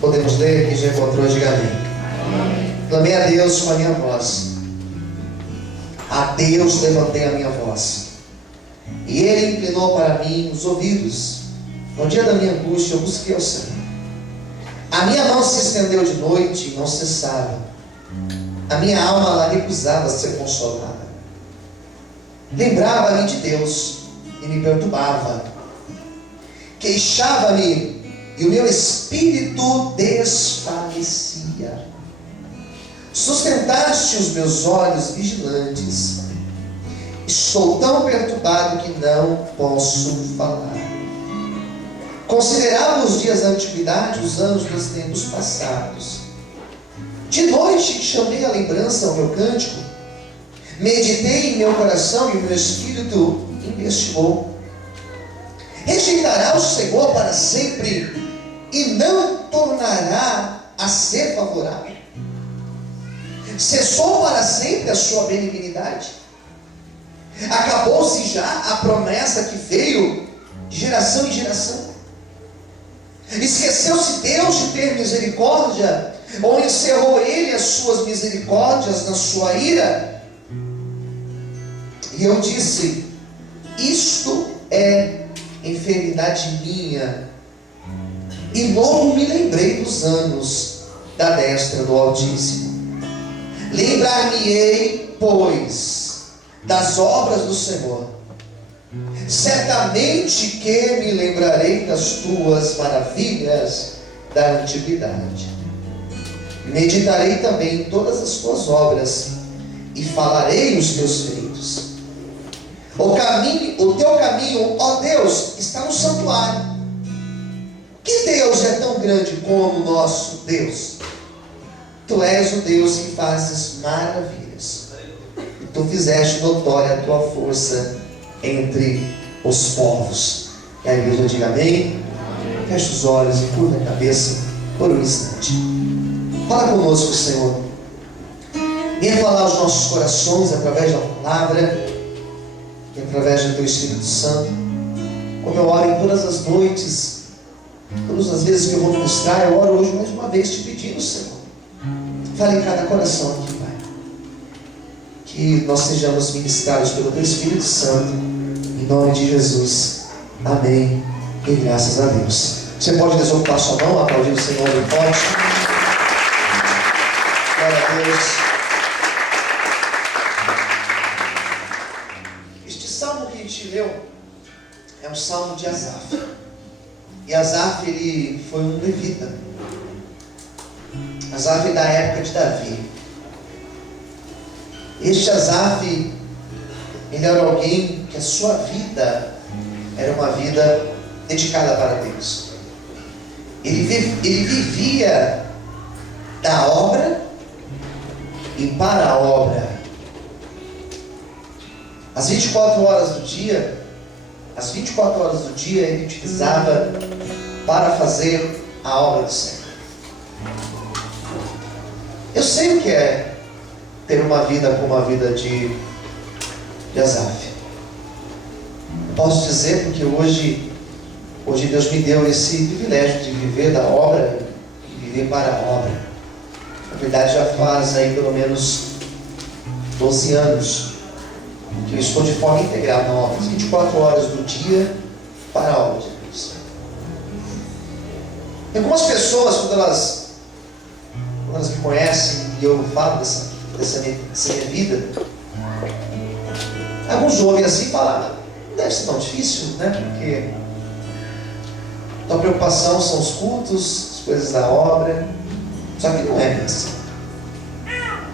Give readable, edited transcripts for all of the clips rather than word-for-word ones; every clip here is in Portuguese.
Podemos ler? Quem já encontrou, diga amém. Clamei a Deus com a minha voz. A Deus levantei a minha voz. E Ele inclinou para mim os ouvidos. No dia da minha angústia eu busquei ao Senhor. A minha mão se estendeu de noite e não cessava. A minha alma lá recusava ser consolada. Lembrava-me de Deus e me perturbava. Queixava-me e o meu espírito desfalecia. Sustentaste os meus olhos vigilantes. Estou tão perturbado que não posso falar. Considerava os dias da antiguidade, os anos dos tempos passados. De noite chamei a lembrança ao meu cântico. Meditei em meu coração e o meu espírito investigou. Rejeitará o Senhor para sempre e não tornará a ser favorável? Cessou para sempre a sua benignidade? Acabou-se já a promessa que veio de geração em geração? Esqueceu-se Deus de ter misericórdia? Ou encerrou Ele as suas misericórdias na sua ira? E eu disse: isto é enfermidade minha. E logo me lembrei dos anos da destra do Altíssimo. Lembrar-me-ei, pois, das obras do Senhor. Certamente que me lembrarei das tuas maravilhas da antiguidade. Meditarei também em todas as tuas obras e falarei os teus feitos. O teu caminho, ó Deus, está no santuário. Que Deus é tão grande como o nosso Deus? Tu és o Deus que fazes maravilhas. E tu fizeste notória a tua força entre os povos. E a igreja diga amém. Feche os olhos e curva a cabeça por um instante. Fala conosco, Senhor. Venha falar aos nossos corações através da palavra e através do teu Espírito Santo. Como eu oro em todas as noites, todas as vezes que eu vou ministrar, eu oro hoje mais uma vez te pedindo, Senhor. Fale em cada coração aqui, Pai. Que nós sejamos ministrados pelo teu Espírito Santo. Em nome de Jesus. Amém. E graças a Deus. Você pode desocupar sua mão, aplaudir o Senhor bem forte. Glória a Deus. Este salmo que a gente leu é um salmo de Asaf. E Asaf, ele foi um levita. Asaf é da época de Davi. Este Asaf, ele era alguém que a sua vida era uma vida dedicada para Deus. Ele vivia da obra e para a obra. As 24 horas do dia, ele utilizava para fazer a obra do Senhor. Eu sei o que é ter uma vida como a vida de Asaf. Posso dizer porque hoje Deus me deu esse privilégio de viver da obra e viver para a obra. Na verdade já faz aí pelo menos 12 anos que eu estou de forma integral na obra, 24 horas do dia para a obra de Deus. E algumas pessoas, quando elas me conhecem e eu falo dessa minha vida, alguns ouvem assim e falam: não deve ser tão difícil, né? Porque tua preocupação são os cultos, as coisas da obra. Só que não é bem assim.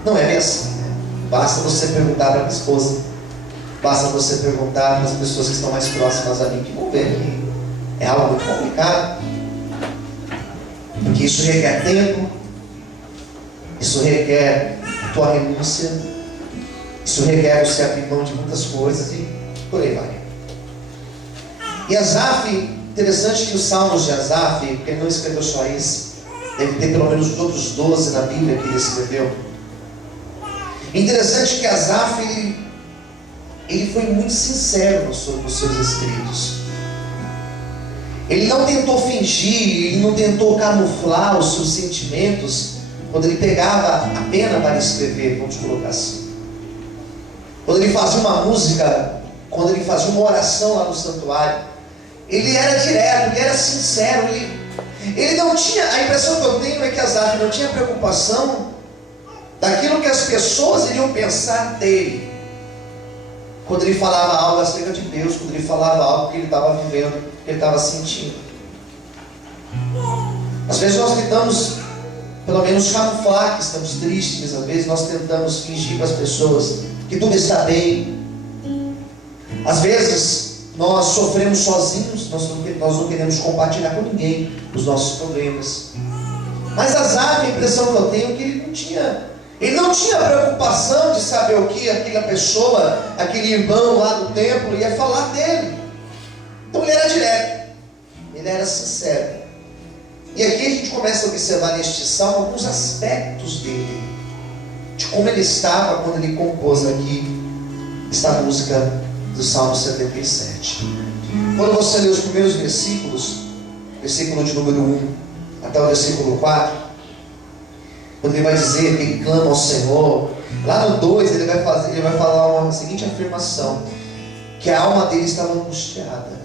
Não é bem assim, né? Basta você perguntar para a minha esposa, basta você perguntar para as pessoas que estão mais próximas a mim, que vão ver que é algo muito complicado, porque isso requer tempo, isso requer a tua renúncia, isso requer você abrir mão de muitas coisas e por aí vai. E Asaf, interessante que os salmos de Asaf, porque ele não escreveu só esse, deve ter pelo menos outros 12 na Bíblia que ele escreveu. Interessante que Asaf, ele foi muito sincero nos seus escritos. Ele não tentou fingir, ele não tentou camuflar os seus sentimentos quando ele pegava a pena para escrever, vamos colocar assim. Quando ele fazia uma música, quando ele fazia uma oração lá no santuário, ele era direto, ele era sincero, ele não tinha, a impressão que eu tenho é que Asaf não tinha preocupação daquilo que as pessoas iriam pensar dele, quando ele falava algo acerca de Deus, quando ele falava algo que ele estava vivendo, que ele estava sentindo. Às vezes nós tentamos, pelo menos, camuflar que estamos tristes, às vezes nós tentamos fingir para as pessoas que tudo está bem. Às vezes nós sofremos sozinhos, nós não queremos compartilhar com ninguém os nossos problemas. Mas Asaf, a impressão que eu tenho é que ele não tinha preocupação de saber o que aquela pessoa, aquele irmão lá do templo ia falar dele. Então ele era direto, ele era sincero. E aqui a gente começa a observar neste salmo alguns aspectos dele, de como ele estava quando ele compôs aqui esta música do Salmo 77. Quando você lê os primeiros versículos, versículo de número 1 até o versículo 4, quando ele vai dizer que ele clama ao Senhor, lá no 2 ele vai falar uma seguinte afirmação, que a alma dele estava angustiada.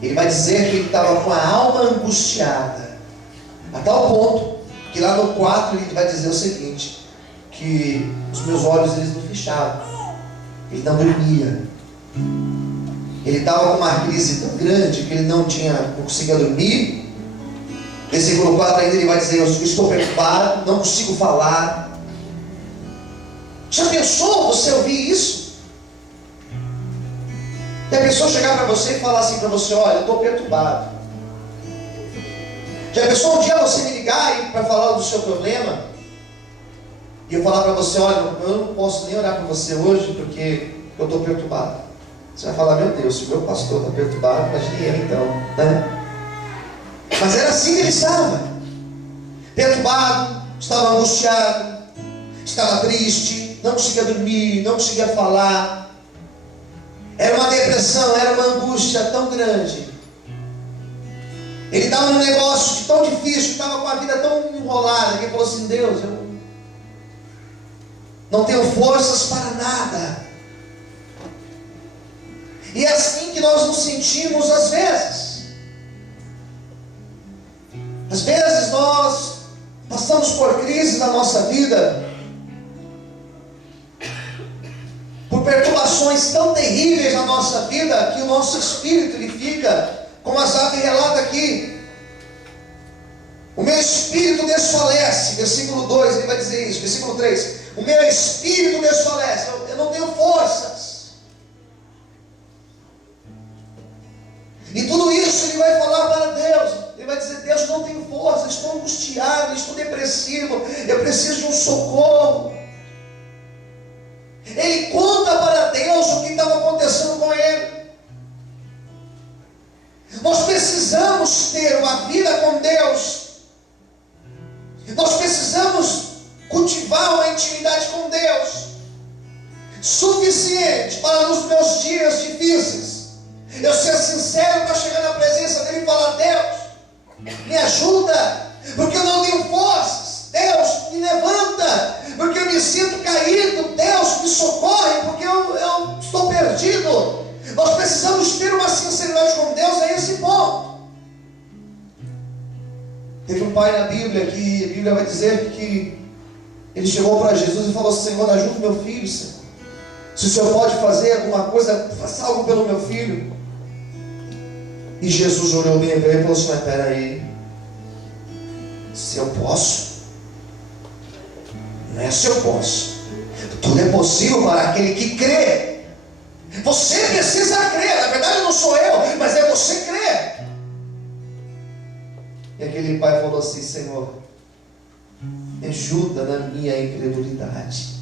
Ele vai dizer que ele estava com a alma angustiada, a tal ponto que lá no 4 ele vai dizer o seguinte, que os meus olhos eles não fechavam, ele não dormia, ele estava com uma crise tão grande que ele não conseguia dormir. Versículo 4 ainda ele vai dizer, eu estou preocupado, não consigo falar. Já pensou você ouvir isso? E a pessoa chegar para você e falar assim para você, olha, eu estou perturbado. Já pensou um dia você me ligar para falar do seu problema? E eu falar para você, olha, eu não posso nem orar para você hoje porque eu estou perturbado. Você vai falar, meu Deus, se o meu pastor está perturbado, imagine eu então, né? Mas era assim que ele estava, perturbado, estava angustiado, estava triste, não conseguia dormir, não conseguia falar. Era uma depressão, era uma angústia tão grande. Ele estava num negócio tão difícil, estava com a vida tão enrolada, que ele falou assim, Deus, eu não tenho forças para nada. E é assim que nós nos sentimos às vezes. Às vezes nós passamos por crises na nossa vida, por perturbações tão terríveis na nossa vida, que o nosso espírito ele fica, como Asaf relata aqui, o meu espírito desfalece, versículo 2, ele vai dizer isso, versículo 3, o meu espírito desfalece, eu não tenho forças. E tudo isso ele vai falar para Deus. Ele vai dizer, Deus, não tenho força, estou angustiado, estou depressivo, eu preciso de um socorro. Ele conta para Deus o que estava acontecendo com ele. Nós precisamos ter uma vida com Deus. Nós precisamos cultivar uma intimidade com Deus suficiente para nos meus dias difíceis eu ser sincero para chegar na presença dele e falar, Deus, me ajuda, porque eu não tenho forças. Deus, me levanta, porque eu me sinto caído. Deus, me socorre, porque eu estou perdido. Nós precisamos ter uma sinceridade com Deus a esse ponto. Teve um pai na Bíblia que a Bíblia vai dizer que ele chegou para Jesus e falou, Senhor, ajuda meu filho, Senhor. Se o Senhor pode fazer alguma coisa, faça algo pelo meu filho. E Jesus olhou bem para ele e falou assim, mas peraí, se eu posso, não é se eu posso, tudo é possível para aquele que crê. Você precisa crer, na verdade não sou eu, mas é você crer. E aquele pai falou assim, Senhor, me ajuda na minha incredulidade.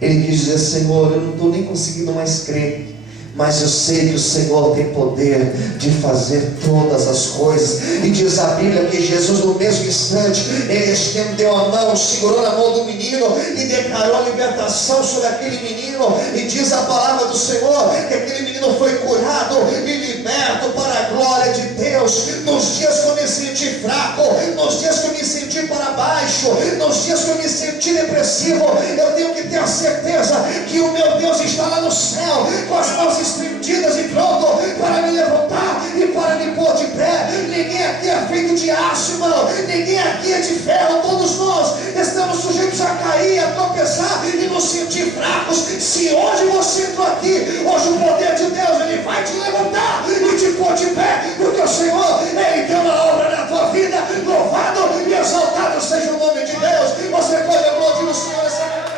Ele quis dizer, Senhor, eu não estou nem conseguindo mais crer, mas eu sei que o Senhor tem poder de fazer todas as coisas. E diz a Bíblia que Jesus, no mesmo instante, ele estendeu a mão, segurou na mão do menino e declarou a libertação sobre aquele menino. E diz a palavra do Senhor que aquele menino foi curado e liberto para a glória de Deus. Nos dias que eu me senti fraco, nos dias que eu me senti para baixo, nos dias que eu me senti depressivo, eu tenho que ter a certeza que o meu Deus está lá no céu, com as mãos estendidas e pronto para me levantar e para me pôr de pé. Ninguém aqui é feito de aço, irmão. Ninguém aqui é de ferro. Todos nós estamos sujeitos a cair, a tropeçar e nos sentir fracos. Se hoje você entrou aqui, hoje o poder de Deus, ele vai te levantar e te pôr de pé, porque o Senhor, ele tem uma obra na tua vida. Louvado e exaltado seja o nome de Deus. Você pode aplaudir o Senhor essa noite.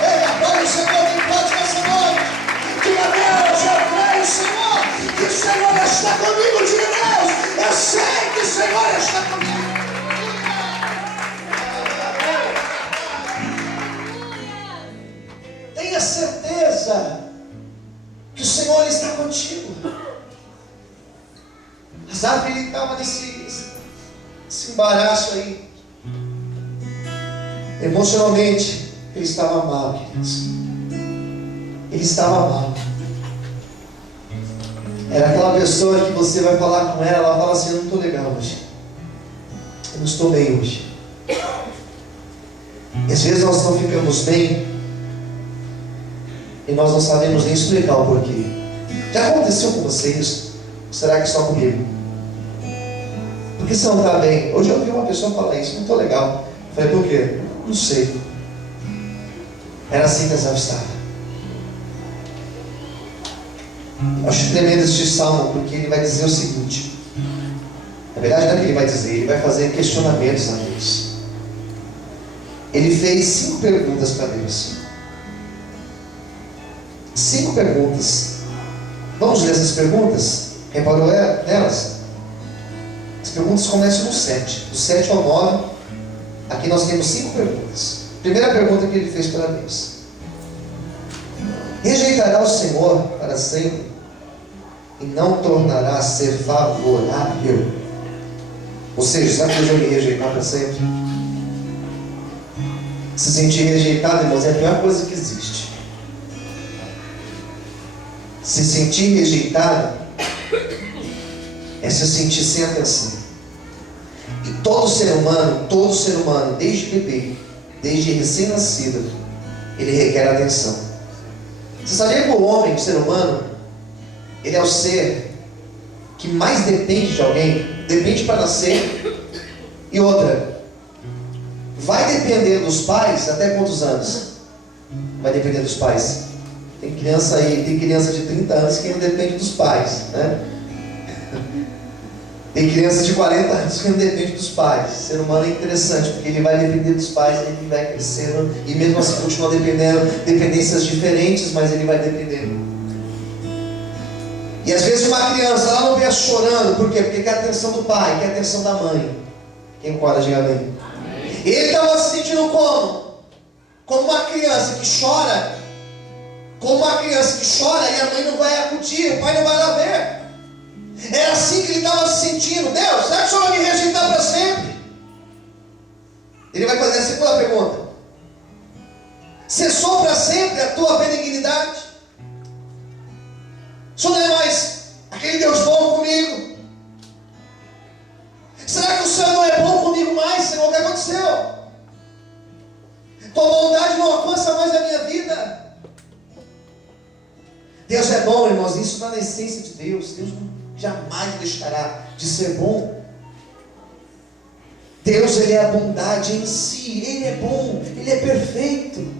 Ei, agora o Senhor tem pode nessa noite. Diga a Deus, eu creio, Senhor, que o Senhor está comigo. Diga a Deus, eu sei que o Senhor está comigo. Tenha certeza que o Senhor está contigo. Sabe, ele estava nesse embaraço aí. Emocionalmente, ele estava mal, queridos. Ele estava mal. Era aquela pessoa que você vai falar com ela, ela fala assim: eu não estou legal hoje. Eu não estou bem hoje. E às vezes nós não ficamos bem e nós não sabemos nem explicar o porquê. Já aconteceu com você isso? Ou será que só comigo? Por que você não está bem? Hoje eu ouvi uma pessoa falar isso: não estou legal. Eu falei: por quê? Não sei. Era assim que Asaf estava. Eu acho tremendo este salmo, porque ele vai dizer o seguinte. Na verdade não é que ele vai dizer, ele vai fazer questionamentos a Deus. Ele fez 5 perguntas para Deus. 5 perguntas. Vamos ler essas perguntas? Reparou nelas? As perguntas começam no 7. Do 7 ao 9, aqui nós temos 5 perguntas. Primeira pergunta que ele fez para Deus: rejeitará o Senhor para sempre e não tornará a ser favorável? Ou seja, sabe que Deus vai me rejeitar para sempre? Se sentir rejeitado, irmãos, é a pior coisa que existe. Se sentir rejeitado é se sentir sem atenção. E todo ser humano, desde bebê, desde recém-nascido, ele requer atenção. Você sabia que o homem, o ser humano, ele é o ser que mais depende de alguém? Depende para nascer. E outra, vai depender dos pais até quantos anos? Vai depender dos pais. Tem criança aí, tem criança de 30 anos que não depende dos pais, né? Tem criança de 40 anos que não depende dos pais. O ser humano é interessante, porque ele vai depender dos pais, ele vai crescendo, e mesmo assim continua dependendo, dependências diferentes, mas ele vai dependendo. E às vezes uma criança lá no berço chorando, por quê? Porque quer a atenção do pai, quer a atenção da mãe. Quem concorda, diga amém. Ele estava se sentindo como? Como uma criança que chora. Como uma criança que chora e a mãe não vai acudir, o pai não vai lá ver. Era assim que ele estava se sentindo. Deus, será que o Senhor vai me rejeitar para sempre? Ele vai fazer a segunda pergunta: cessou para sempre a tua benignidade? O Senhor não é mais aquele Deus bom comigo? Será que o Senhor não é bom comigo mais, Senhor? O que aconteceu? Tua bondade não alcança mais a minha vida. Deus é bom, irmãos. Isso está na essência de Deus. Deus jamais deixará de ser bom. Deus, ele é a bondade em si. Ele é bom, ele é perfeito.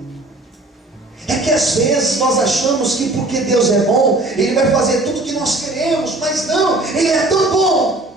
É que às vezes nós achamos que porque Deus é bom, ele vai fazer tudo o que nós queremos. Mas não, ele é tão bom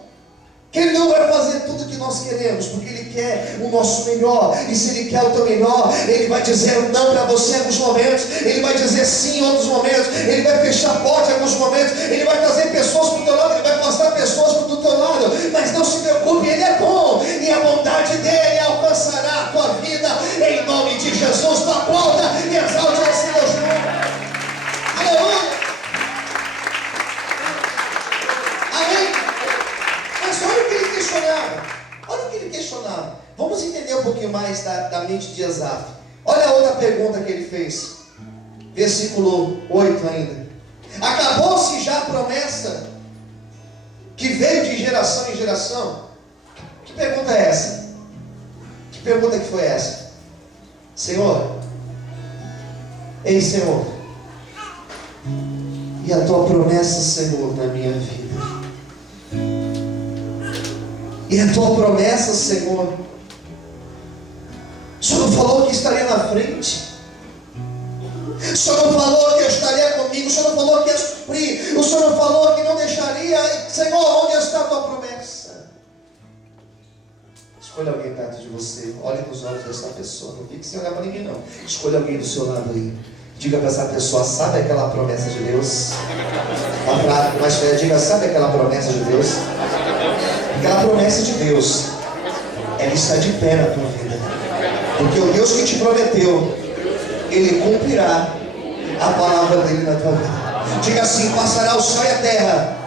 que ele não vai fazer tudo o que nós queremos, porque ele quer o nosso melhor. E se ele quer o teu melhor, ele vai dizer não para você em alguns momentos, ele vai dizer sim em outros momentos, ele vai fechar a porta em alguns momentos, ele vai trazer pessoas para o teu lado, ele vai afastar pessoas para o teu lado. Mas não se preocupe, ele é bom, e a bondade dele alcançará a tua vida em nome de Jesus. Tu aplauda e exalte esse Deus. questionava. Olha o que ele questionava. Vamos entender um pouquinho mais da mente de Asaf. Olha a outra pergunta que ele fez. Versículo 8 ainda. Acabou-se já a promessa que veio de geração em geração? Que pergunta é essa? Que pergunta que foi essa? Senhor, ei Senhor, e a tua promessa, Senhor, na minha vida? E a tua promessa, Senhor, o Senhor não falou que estaria na frente? O Senhor não falou que eu estaria comigo? O Senhor não falou que ia suprir? O Senhor não falou que não deixaria? Senhor, onde está a tua promessa? Escolha alguém perto de você. Olhe nos olhos dessa pessoa. Não fique sem olhar para ninguém não. Escolha alguém do seu lado aí. Diga para essa pessoa, sabe aquela promessa de Deus? Mas diga, sabe aquela promessa de Deus? Aquela promessa de Deus, ela está de pé na tua vida. Porque o Deus que te prometeu, Ele cumprirá a palavra dele na tua vida. Diga assim: passará o céu e a terra,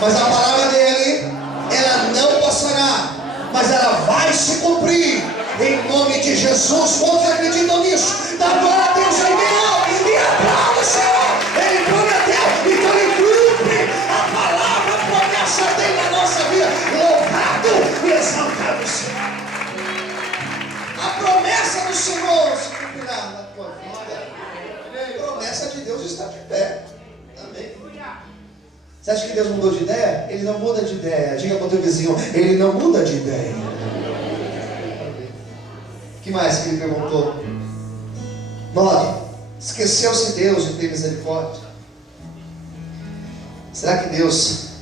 mas a palavra dele, ela não passará, mas ela vai se cumprir. Em nome de Jesus. Quantos acreditam nisso? Dá glória a Deus aí, meu, e aplauda o Senhor. Ele prometeu, então Ele cumpre a palavra, a promessa dele na nossa vida. Louvado e exaltado o Senhor. A promessa do Senhor se cumprirá na tua vida. A promessa de Deus está de pé. Amém. Você acha que Deus mudou de ideia? Ele não muda de ideia. Diga para o teu vizinho: Ele não muda de ideia. O que mais que ele perguntou? 9. Esqueceu-se Deus de ter misericórdia? Será que Deus,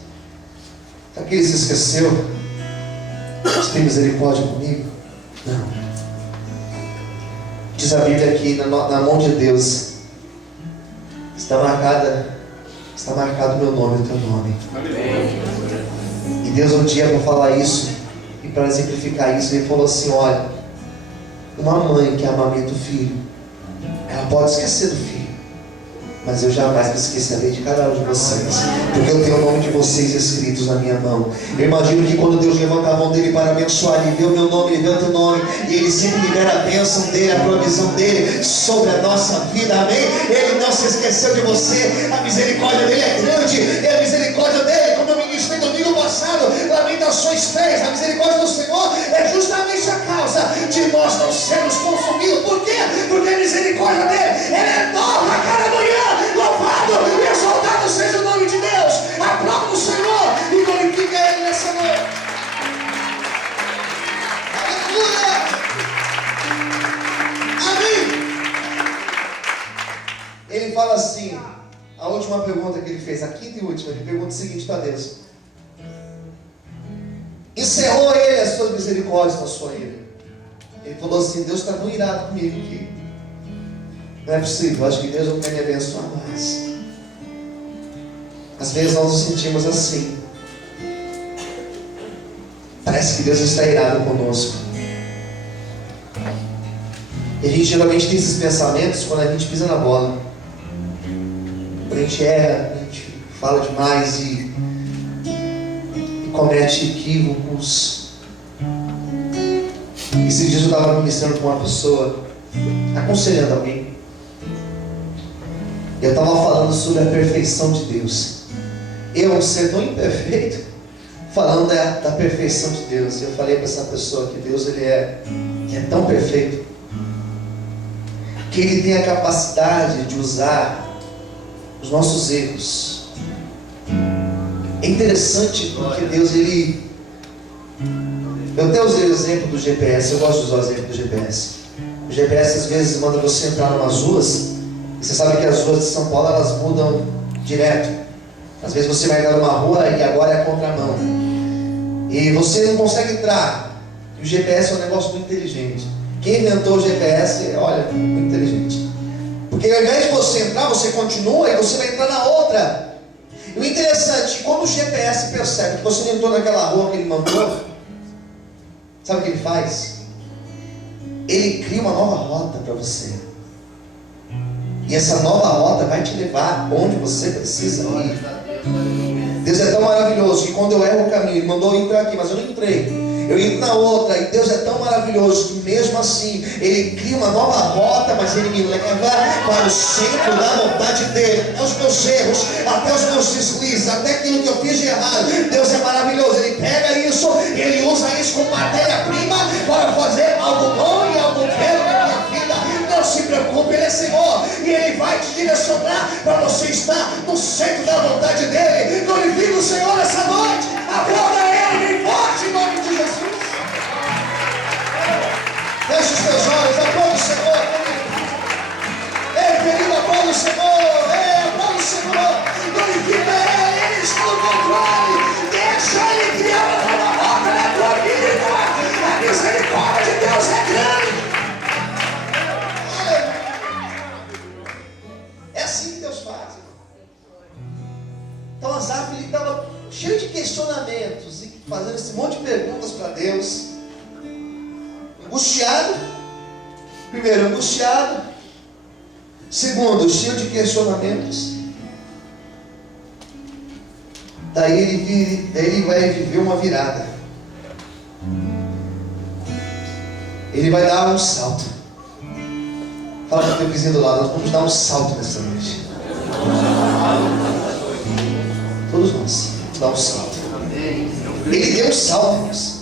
será que Ele se esqueceu de ter misericórdia comigo? Não. Diz a Bíblia que na mão de Deus está marcado o meu nome e o teu nome. E Deus um dia, para falar isso e para exemplificar isso, Ele falou assim: olha, uma mãe que amamenta o filho, ela pode esquecer do filho, mas eu jamais me esquecerei de cada um de vocês, porque eu tenho o nome de vocês escritos na minha mão. Eu imagino que quando Deus levanta a mão dele para abençoar, Ele vê o meu nome, Ele vê o teu nome, e Ele sempre libera a bênção dele, a provisão dele sobre a nossa vida. Amém? Ele não se esqueceu de você. A misericórdia dele é grande, e a misericórdia dele, como eu ministrei domingo passado, Lamentações 3, a misericórdia do Senhor é justamente a causa de nós não sermos consumidos. Por quê? Porque a misericórdia dele, ela é nova a cada manhã. Louvado e exaltado seja o nome de Deus. Aplauda o Senhor e glorifica Ele nessa noite. Aleluia. Amém. Ele fala assim, a última pergunta que ele fez, a quinta e última, ele pergunta o seguinte para Deus: encerrou Ele as suas misericórdias na sua ira? Ele falou assim: Deus está tão irado comigo que não é possível, eu acho que Deus não quer me abençoar mais. Às vezes nós nos sentimos assim. Parece que Deus está irado conosco. E a gente geralmente tem esses pensamentos quando a gente pisa na bola. Quando a gente erra, a gente fala demais e comete equívocos. Esses dias eu estava ministrando com uma pessoa, aconselhando alguém. Eu estava falando sobre a perfeição de Deus. Eu, um ser tão imperfeito, falando da perfeição de Deus. Eu falei para essa pessoa que Deus ele é tão perfeito, que Ele tem a capacidade de usar os nossos erros. É interessante porque Deus, Ele... Eu até usei o exemplo do GPS, eu gosto de usar o exemplo do GPS. O GPS às vezes manda você entrar em umas ruas. Você sabe que as ruas de São Paulo, elas mudam direto. Às vezes você vai entrar numa rua e agora é a contramão. E você não consegue entrar. E o GPS é um negócio muito inteligente. Quem inventou o GPS, olha, muito inteligente. Porque ao invés de você entrar, você continua e você vai entrar na outra. E o interessante, quando o GPS percebe que você não entrou naquela rua que ele mandou, sabe o que ele faz? Ele cria uma nova rota para você. E essa nova rota vai te levar onde você precisa ir. Deus é tão maravilhoso que quando eu erro o caminho, Ele mandou eu entrar aqui, mas eu não entrei. Eu entro na outra, e Deus é tão maravilhoso que mesmo assim Ele cria uma nova rota, mas Ele me leva para o centro da vontade dEle. Até os meus erros, até os meus deslizes, até aquilo que eu fiz de errado, Deus é maravilhoso. Ele pega isso, Ele usa isso como matéria-prima para fazer algo bom e algo belo na minha vida. Não se preocupe, Ele é Senhor, e Ele vai te direcionar para você estar no centro da vontade dEle. Glorifique o Senhor essa noite, aplauda Ele bem forte em nome de Jesus. Feche os teus olhos, aplauda o Senhor. Ei, querido, aplauda o Senhor. Ei, aplauda o Senhor. Glorifica Ele, Ele está no controle. Deixa Ele criar uma nova rota na tua vida. A misericórdia de Deus é grande. É assim que Deus faz. Então Asaf, ele estava cheio de questionamentos e fazendo esse monte de perguntas para Deus. Angustiado. Primeiro, angustiado. Segundo, cheio de questionamentos. Daí ele vai viver uma virada. Ele vai dar um salto. Fala para o teu vizinho do lado, nós vamos dar um salto nessa noite. Todos nós vamos dar um salto. Ele deu um salto, irmãos.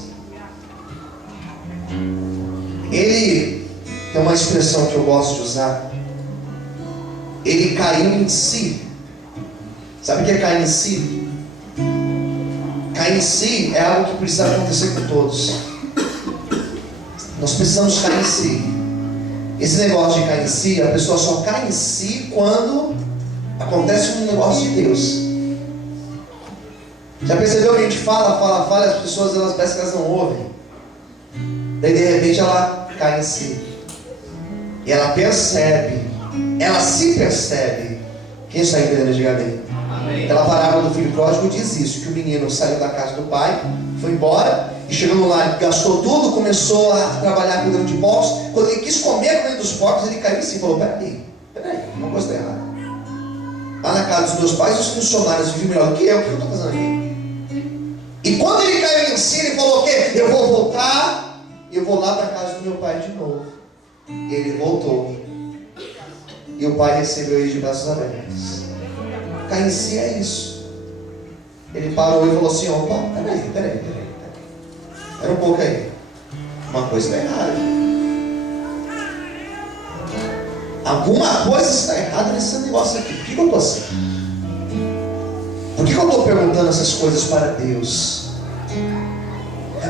Ele tem uma expressão que eu gosto de usar. Ele caiu em si. Sabe o que é cair em si? Cair em si é algo que precisa acontecer com todos. Nós precisamos cair em si. Esse negócio de cair em si, a pessoa só cai em si quando acontece um negócio de Deus. Já percebeu que a gente fala, e as pessoas elas parecem que elas não ouvem. Daí de repente ela cai em si. E ela percebe, ela se percebe. Quem está entendendo, diga amém. Aquela parábola do filho pródigo diz isso, que o menino saiu da casa do pai, foi embora, e chegando lá, gastou tudo, começou a trabalhar cuidando de porcos. Quando ele quis comer com ele dos porcos, ele caiu em si e falou: peraí, uma coisa está errada. Lá na casa dos meus pais, os funcionários vivem melhor do que eu, o que eu estou fazendo aqui? E quando ele caiu em si, ele falou o quê? Eu vou voltar, e eu vou lá para a casa do meu pai de novo. E ele voltou, e o pai recebeu ele de braços abertos. Cair em si é isso. Ele parou e falou assim: opa, peraí. Espera um pouco aí. Uma coisa está errada. Alguma coisa está errada nesse negócio aqui. Por que eu estou assim? Por que eu estou perguntando essas coisas para Deus?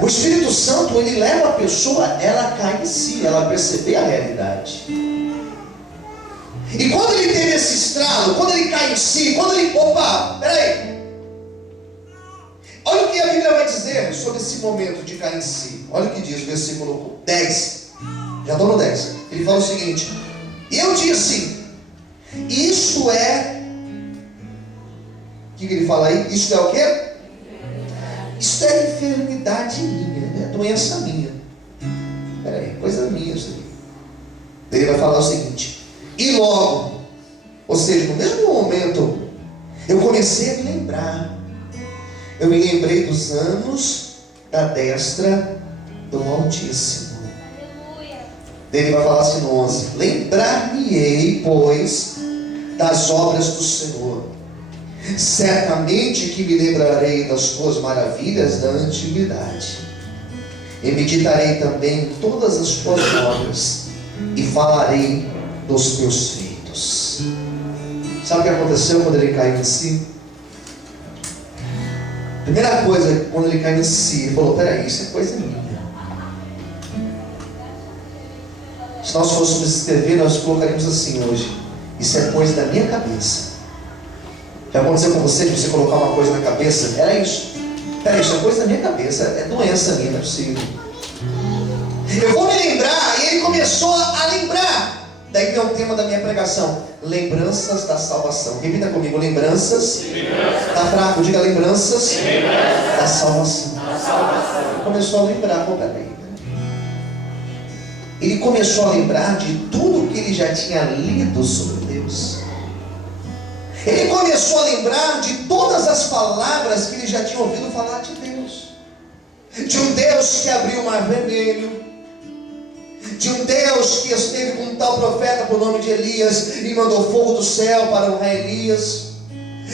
O Espírito Santo, ele leva a pessoa, ela cai em si, ela perceber a realidade. E quando ele teve esse estralo, quando ele cai em si, quando ele... Opa, peraí. Olha o que a Bíblia vai dizer sobre esse momento de cair em si. Olha o que diz o versículo 10. Já estou no 10. Ele fala o seguinte: eu disse, isso é... O que ele fala aí? Isso é o quê? Isso é enfermidade minha, é doença minha. Peraí, coisa minha isso aí. Ele vai falar o seguinte: e logo, ou seja, no mesmo momento, eu comecei a me lembrar. Eu me lembrei dos anos da destra do Altíssimo. Ele vai falar assim no 11: lembrar-me-ei, pois, das obras do Senhor. Certamente que me lembrarei das tuas maravilhas da antiguidade. E meditarei também em todas as tuas obras, e falarei dos teus feitos. Sabe o que aconteceu quando ele caiu em si? Primeira coisa, quando ele caiu em si, ele falou: peraí, isso é coisa minha. Se nós fôssemos escrever, nós colocaríamos assim hoje: isso é coisa da minha cabeça. Já aconteceu com você de você colocar uma coisa na cabeça? Era isso. Peraí, isso é coisa da minha cabeça, é doença minha, não é possível. Eu vou me lembrar, e ele começou a lembrar. Daí vem o tema da minha pregação: lembranças da salvação. Repita comigo: lembranças. Está fraco, diga lembranças. Da salvação. Começou a lembrar, peraí. Ele começou a lembrar de tudo que ele já tinha lido sobre Deus. Ele começou a lembrar de todas as palavras que ele já tinha ouvido falar de Deus. De um Deus que abriu o mar vermelho, de um Deus que esteve com um tal profeta por nome de Elias e mandou fogo do céu para o rei Elias.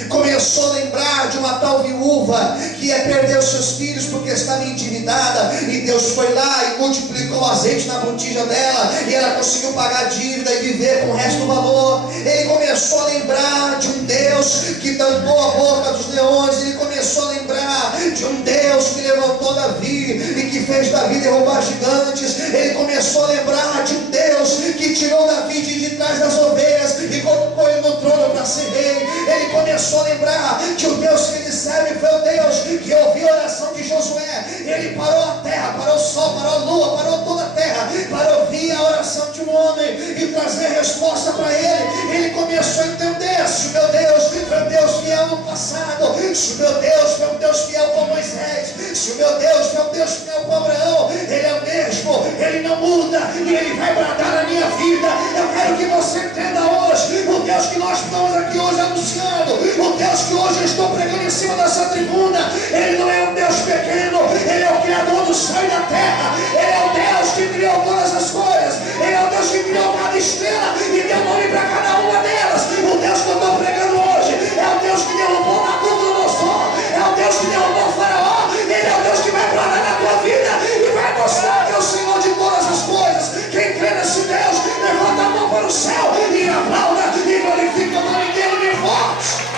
Começou a lembrar de uma tal viúva que ia perder os seus filhos porque estava endividada, e Deus foi lá e multiplicou o azeite na botija dela, e ela conseguiu pagar a dívida e viver com o resto do valor. Ele começou a lembrar de um Deus que tampou a boca dos leões. Ele começou a lembrar de um Deus que levantou Davi e que fez Davi derrubar gigantes. Ele começou a lembrar de um Deus que tirou Davi de trás das ovelhas e colocou ele no trono para ser rei. Ele começou a lembrar que o Deus que ele serve foi o Deus que ouviu a oração de Josué. Ele parou a terra, parou o sol, parou a lua, parou toda a terra para ouvir a oração de um homem e trazer resposta para ele. Ele começou a entender: se o meu Deus foi um Deus fiel no passado, se o meu Deus foi um Deus fiel com Moisés, se o meu Deus foi um Deus fiel com Abraão, ele é o mesmo, ele não muda e ele vai bradar na minha vida. Eu quero que você entenda hoje: o Deus que nós estamos aqui hoje anunciando, o Deus que hoje eu estou pregando em cima dessa tribuna, ele não é um Deus pequeno, ele é o Criador do céu e da terra. Ele é o Deus que criou todas as coisas, ele é o Deus que criou cada estrela e deu nome para cada uma delas. O Deus que eu estou pregando hoje é o Deus que derrubou Nabucodonosor, é o Deus que derrubou o Faraó. Ele é o Deus que vai bradar na tua vida e vai mostrar que é o Senhor de todas as coisas. Quem crê nesse Deus, levanta a mão para o céu e aplauda e glorifica o nome dele bem forte.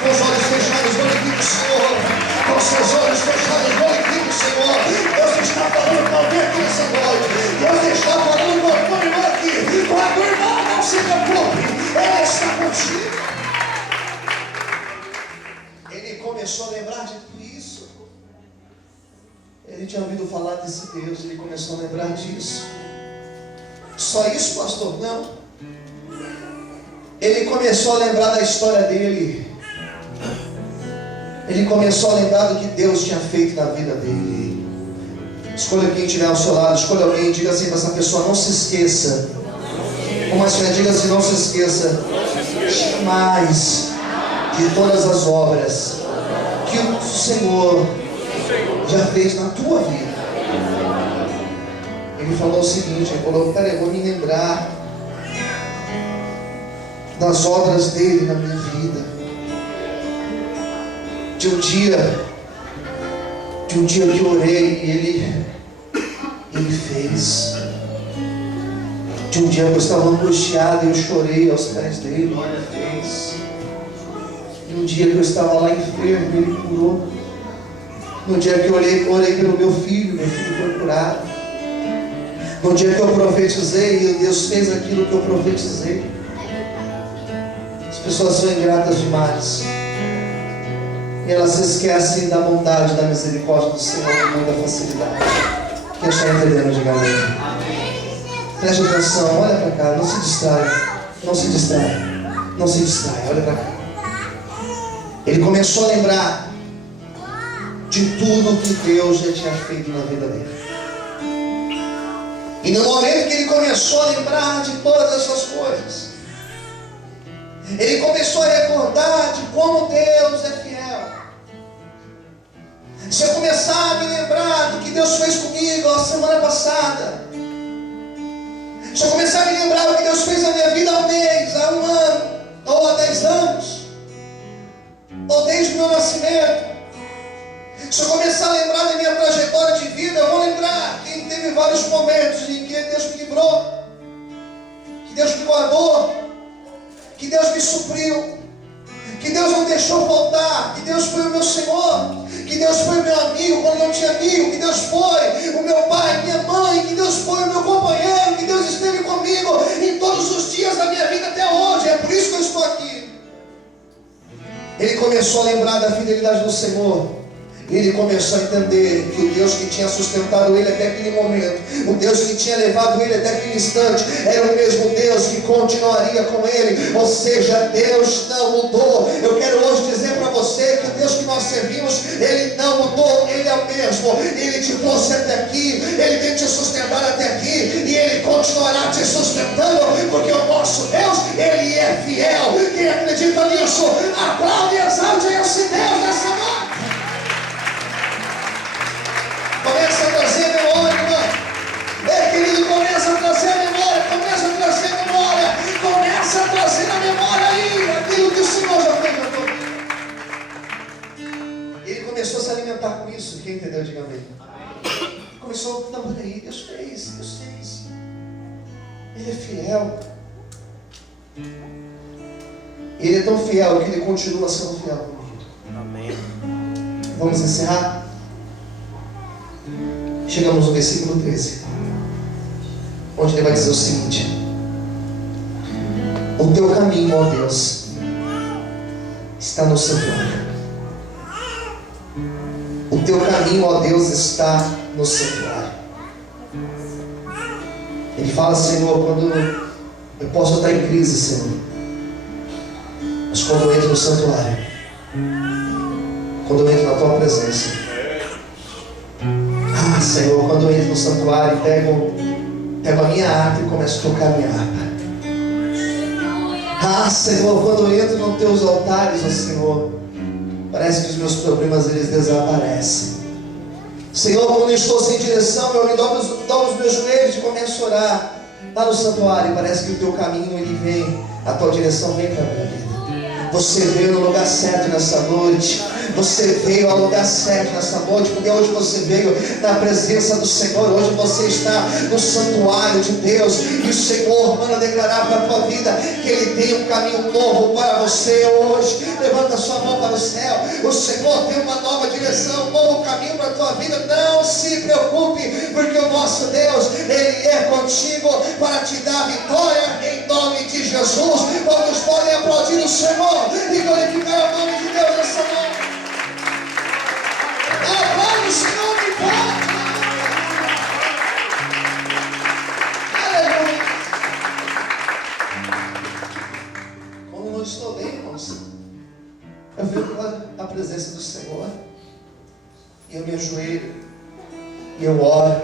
Com os olhos fechados, glorifique o Senhor. Com os seus olhos fechados, glorifique o Senhor. Deus está falando com alguém aqui nessa noite. Deus está falando com a tua irmã aqui. Com a tua irmã, não se preocupe, Ele está contigo. Ele começou a lembrar de tudo isso. Ele tinha ouvido falar desse Deus, ele começou a lembrar disso. Só isso, pastor? Não. Ele começou a lembrar da história dele. Ele começou a lembrar do que Deus tinha feito na vida dele. Escolha quem estiver ao seu lado, escolha alguém e diga assim para essa pessoa: não se esqueça. Como assim? Diga assim: não se esqueça jamais de todas as obras que o Senhor já fez na tua vida. Ele falou o seguinte: ele falou: peraí, eu vou me lembrar das obras dele na minha vida. De um dia que eu orei e ele fez. De um dia que eu estava angustiado e eu chorei aos pés dele, ele fez. De um dia que eu estava lá enfermo, ele curou. No dia que eu orei pelo meu filho foi curado. No dia que eu profetizei, Deus fez aquilo que eu profetizei. As pessoas são ingratas demais. E elas se esquecem da bondade, da misericórdia do Senhor com muita facilidade. Quem está entendendo, diga amém. Preste atenção, olha para cá, não se distrai. Não se distrai. Não se distrai, olha para cá. Ele começou a lembrar de tudo que Deus já tinha feito na vida dele. E no momento que ele começou a lembrar de todas essas coisas, ele começou a recordar de como Deus é fiel. Se eu começar a me lembrar do que Deus fez comigo a semana passada, se eu começar a me lembrar do que Deus fez na minha vida há um mês, há um ano, ou há 10 anos, ou desde o meu nascimento, se eu começar a lembrar da minha trajetória de vida, eu vou lembrar que teve vários momentos em que Deus me livrou, que Deus me guardou, que Deus me supriu, que Deus não deixou faltar, que Deus foi o meu Senhor, que Deus foi o meu amigo quando não tinha amigo, que Deus foi o meu pai, minha mãe, que Deus foi o meu companheiro, que Deus esteve comigo em todos os dias da minha vida até hoje. É por isso que eu estou aqui. Ele começou a lembrar da fidelidade do Senhor. Ele começou a entender que o Deus que tinha sustentado ele até aquele momento, o Deus que tinha levado ele até aquele instante, era o mesmo Deus que continuaria com ele. Ou seja, Deus não mudou. Eu quero hoje dizer para você que o Deus que nós servimos, Ele não mudou, Ele é o mesmo. Ele te trouxe até aqui, Ele tem te sustentado até aqui, e Ele continuará te sustentando, porque o nosso Deus, Ele é fiel. Quem acredita poderoso. Aplaude e exalte esse Deus nessa noite. Começa a trazer memória, irmão. Ei, querido, começa a trazer memória. Começa a trazer memória. Começa a trazer na memória aí aquilo que o Senhor já fez na tua vida. Ele começou a se alimentar com isso. Quem entendeu, diga amém. Começou, não, peraí, Deus fez. Ele é fiel. Ele é tão fiel que ele continua sendo fiel comigo. Amém. Vamos encerrar? Chegamos no versículo 13, onde ele vai dizer o seguinte: o teu caminho, ó Deus, está no santuário. O teu caminho, ó Deus, está no santuário. Ele fala, Senhor, quando eu posso estar em crise, Senhor, mas quando eu entro no santuário, quando eu entro na tua presença, Senhor, quando eu entro no santuário, pego a minha harpa e começo a tocar a minha harpa. Senhor, quando eu entro nos teus altares, ó Senhor, parece que os meus problemas eles desaparecem. Senhor, quando eu estou sem direção, eu me dobro os meus joelhos e começo a orar lá no santuário, e parece que o teu caminho ele vem, a tua direção vem para a minha vida. Você veio no lugar certo nessa noite. Você veio ao lugar certo nessa noite, porque hoje você veio na presença do Senhor. Hoje você está no santuário de Deus, e o Senhor manda declarar para a tua vida que Ele tem um caminho novo para você hoje. Levanta sua mão para o céu. O Senhor tem uma nova direção, um novo caminho para a tua vida. Não se preocupe, porque o nosso Deus, Ele é contigo para te dar vitória em nome de Jesus. Todos podem aplaudir o Senhor e glorificar o nome de Deus nessa noite. Aplaude o Senhor de paz. Aleluia. Quando eu não estou bem, irmãos, eu venho com a presença do Senhor e eu me ajoelho e eu oro,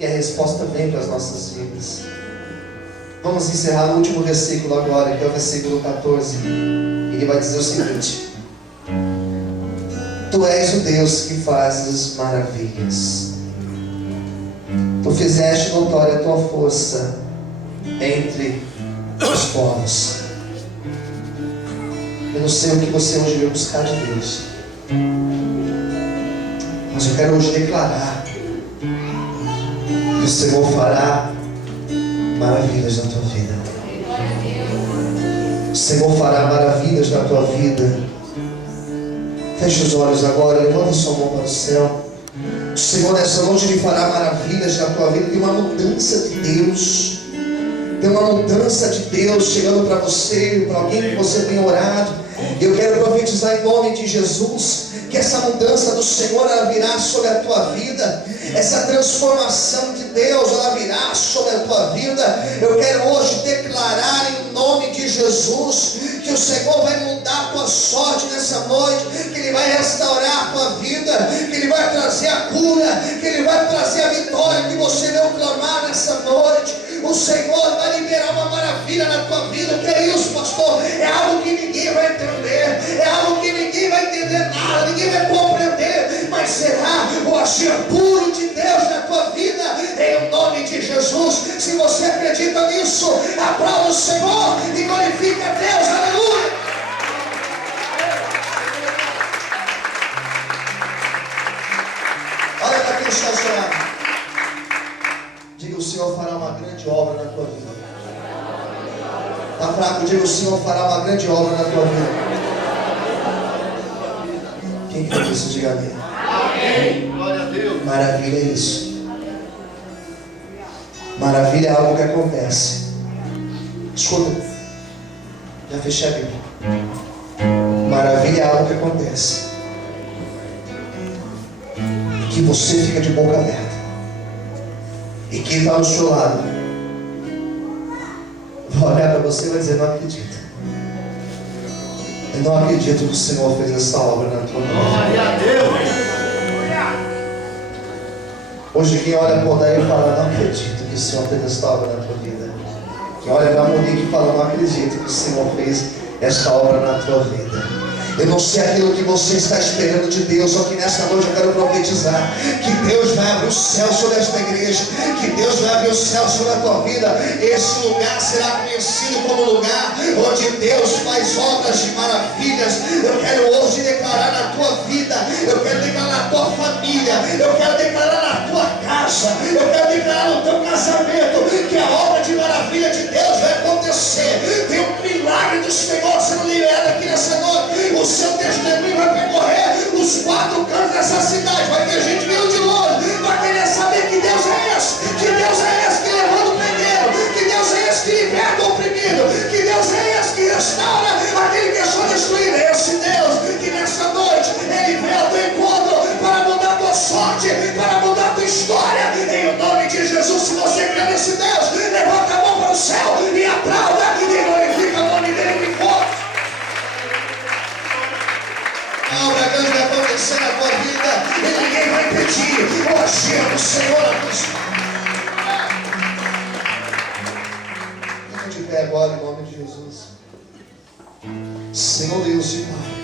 e a resposta vem para as nossas vidas. Vamos encerrar no último versículo agora, que é o versículo 14. Ele vai dizer o seguinte: Tu és o Deus que fazes maravilhas. Tu fizeste notória a tua força entre os povos. Eu não sei o que você hoje veio buscar de Deus, mas eu quero hoje declarar que o Senhor fará maravilhas na tua vida. O Senhor fará maravilhas na tua vida. Feche os olhos agora, levanta sua mão para o céu. O Senhor nessa noite Ele fará maravilhas na tua vida. Tem uma mudança de Deus. Tem uma mudança de Deus chegando para você, para alguém que você tem orado. Eu quero profetizar em nome de Jesus que essa mudança do Senhor ela virá sobre a tua vida. Essa transformação de Deus ela virá sobre a tua vida. Eu quero hoje declarar em nome de Jesus que o Senhor vai mudar a tua sorte nessa noite, que Ele vai restaurar a tua vida, que Ele vai trazer a cura, que Ele vai trazer a vitória que você veio clamar nessa noite. O Senhor vai liberar uma maravilha na tua vida. O que é isso, pastor? É algo que ninguém vai entender, é algo que ninguém vai entender nada, ninguém vai compreender, mas será o agir puro de Deus na tua vida, em nome de Jesus. Se você acredita nisso, aplauda o Senhor e glorifica a Deus. Aleluia! Olha para quem está chorando. Diga: o Senhor fará uma grande obra na tua vida. Está fraco? Diga: o Senhor fará uma grande obra na tua vida. Quem quer isso, diga amém. Amém. Glória a Deus. Maravilha é isso. Maravilha é algo que acontece. Escuta, já fechei a Bíblia. Maravilha é algo que acontece e que você fica de boca aberta, e quem está ao seu lado vai olhar para você e vai dizer: não acredito. Eu não acredito que o Senhor fez essa obra na tua vida. Glória a Deus. Hoje quem olha por daí e fala: não acredito que o Senhor fez essa obra na tua vida. Quem olha para a Monique e fala: não acredito que o Senhor fez esta obra na tua vida. Eu não sei aquilo que você está esperando de Deus, só que nesta noite eu quero profetizar que Deus vai abrir o céu sobre esta igreja, que Deus vai abrir o céu sobre a tua vida. Esse lugar será conhecido como lugar onde Deus faz obras de maravilhas. Eu quero hoje declarar na tua vida, eu quero declarar na tua família, eu quero declarar na tua casa, eu quero declarar no teu casamento que a obra de maravilha de Deus vai acontecer. Tem um milagre do Senhor sendo liberado aqui nessa noite. O seu testemunho vai percorrer os 4 cantos dessa cidade. Vai ter gente vindo de longe, vai querer saber que Deus é esse, que Deus é esse que levanta o primeiro, que Deus é esse que liberta o oprimido, que Deus é esse que restaura aquele que achou destruído. É esse Deus que nessa noite Ele vem ao teu encontro para mudar a tua sorte, para mudar a tua história. Em nome de Jesus, se você crê nesse Deus, levanta a mão para o céu e aplauda e glorifica o nome dele muito forte. A obra grande vai acontecer na tua vida e ninguém vai impedir o agir do Senhor. Fica de pé agora em nome de Jesus. Senhor Deus e Pai,